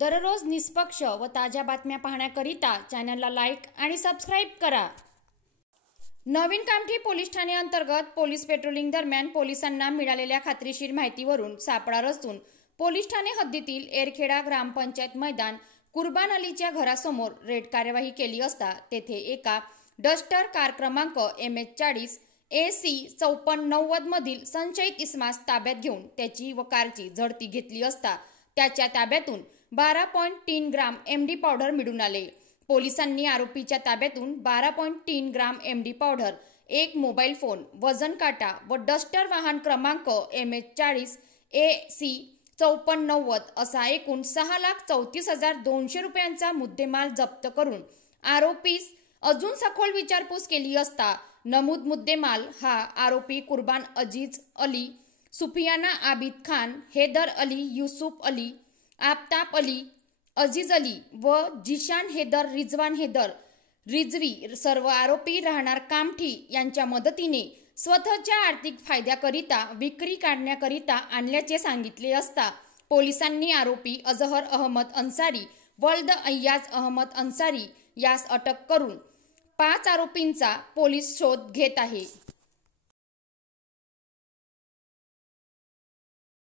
दररोज निष्पक्ष व ताज्या बातम्या पाहण्याकरिता चॅनलला लाईक आणि सबस्क्राईब करा। नवीन कामठी पोलीस ठाणे अंतर्गत पोलीस पेट्रोलिंग दरम्यान पोलिसांना मिळालेल्या खात्रीशीर माहितीवरून सापळा रचून पोलीस ठाणे हद्दीतील एरखेडा ग्रामपंचायत मैदान कुर्बान अलीच्या घरासमोर रेड कार्यवाही केली असता तेथे एका डस्टर कार क्रमांक MH40 AC 5490 मधील संशयित इसमास ताब्यात घेऊन त्याची व कारची झडती घेतली असता त्याच्या ताब्यातून 12.3 ग्राम MD पावडर मिळून आले। पोलिसांनी आरोपीच्या ताब्यातून 12.3 ग्राम MD पावडर, एक मोबाईल फोन, वजन काटा व डस्टर वाहन क्रमांक MH40 AC 5490 असा एकूण 6,34,200 रुपयांचा मुद्देमाल जप्त करून आरोपीस अजून सखोल विचारपूस केली असता नमूद मुद्देमाल हा आरोपी कुर्बान अजीज अली, सुफियाना आबिद खान, हैदर अली, युसुफ अली, आफ्ताब अली, अजीज अली व जिशान हैदर, रिजवान हैदर रिजवी सर्व आरोपी राहणार कामठी यांच्या मदतीने स्वतःच्या आर्थिक फायद्याकरिता विक्री काढण्याकरिता आणल्याचे सांगितले असता पोलिसांनी आरोपी अजहर अहमद अन्सारी, वल्द अय्याज अहमद अन्सारी यास अटक करून 5 आरोपींचा पोलीस शोध घेत आहे।